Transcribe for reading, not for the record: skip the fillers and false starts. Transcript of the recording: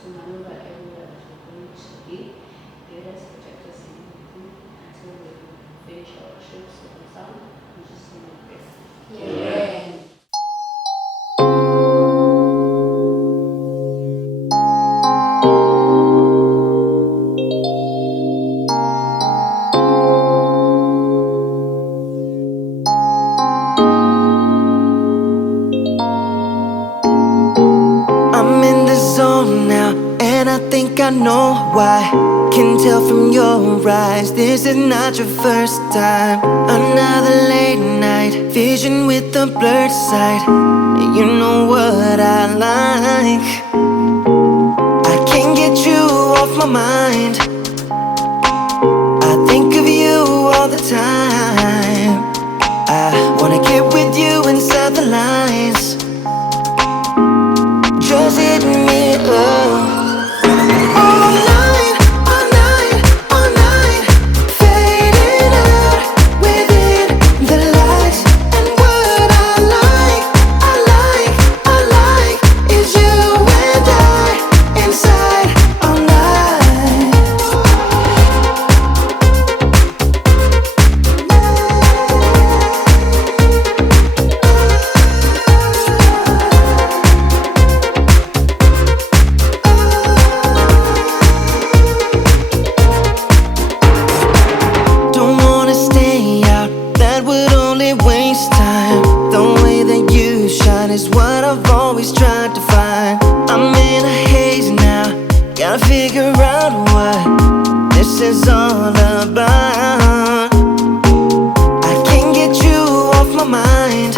to maneuver everywhere that we're going to be. The others protect us in until we finish our trips in Salaam. We just need to pray. Amen. I'm in the zone now, and I think I know why. Can tell from your eyes, this is not your first time. Another late night, vision with a blurred sight. You know what I like. I can't get you off my mind. I think of you all the time. I wanna get with you inside the lines. Just hit me up. All night, all night, all night. Fading out within the lights. And what I like, I like, I like is you and I inside all night. Don't wanna stay out, that would only waste time. The way that you shine is what I've always tried to find. I'm in a haze now, gotta figure out what this is all about. I can't get you off my mind.